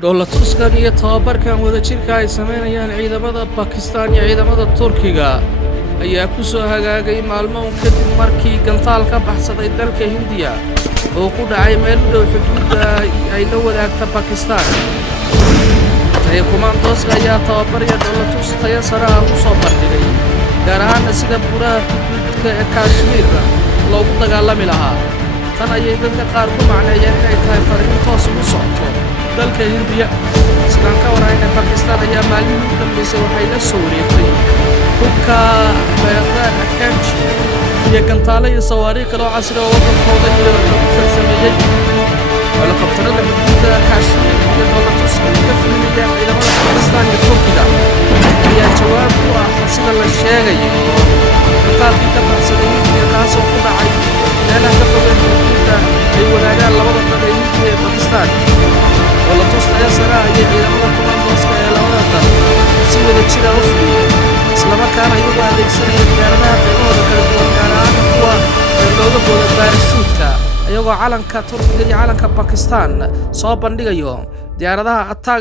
dhoolatuskan iyo tababarkan wadajirka ay sameynayaan ciidamada Pakistan iyo ciidamada Turkiga ayaa ku soo hagaagay maalmo kadib markii gantaal ka baxsaday dalka Hindiya oo ku dhacay meel u dhow xuduudda ay la wadaagta Pakistan. Kumandoska ayaa tababar iyo dhoolatus tayo sare ah u soo bandhigay, gaar ahaan sida buraha xuduudka ee Kashmir loogu dagaalami lahaa. tan ayay dadka qaar ku macneeyeen inay tahay fariin toos ugu socoto dalka Hindiya. Sidaan ka warayna Pakistan ayaa maalmihii ugu dambeysay waxay la soo wareegtay hubka Akanji iyo gantaalo iyo sawaariikh kale oo casri ah oo wadankooda lagu farsameeyey. Helikobtarada xuduudda Kashmir iyo dhoolatuska ka fulinaya ciidamada Pakistan iyo Turkiga ayaa jawaab u ah sida la sheegayo gantaalkii ka baxsaday Hindiya kaasoo ku dhacay meelaha ka fogeyn xuduudda ay wadaagaan labada dal ee Hindiya iyo Pakistan. dhoolatus tayo sare ah ayay ciidamada kumandoska ee labada dal si wadajir ah u fuliyeen, isla markaana iyagoo adeegsanaya diyaaradaha qaybahooda kala duwan, gaar ahaan kuwa looga booda baarashuudka, iyagoo calanka Turkiga iyo calanka Pakistan soo bandhigayo diyaaradaha Attack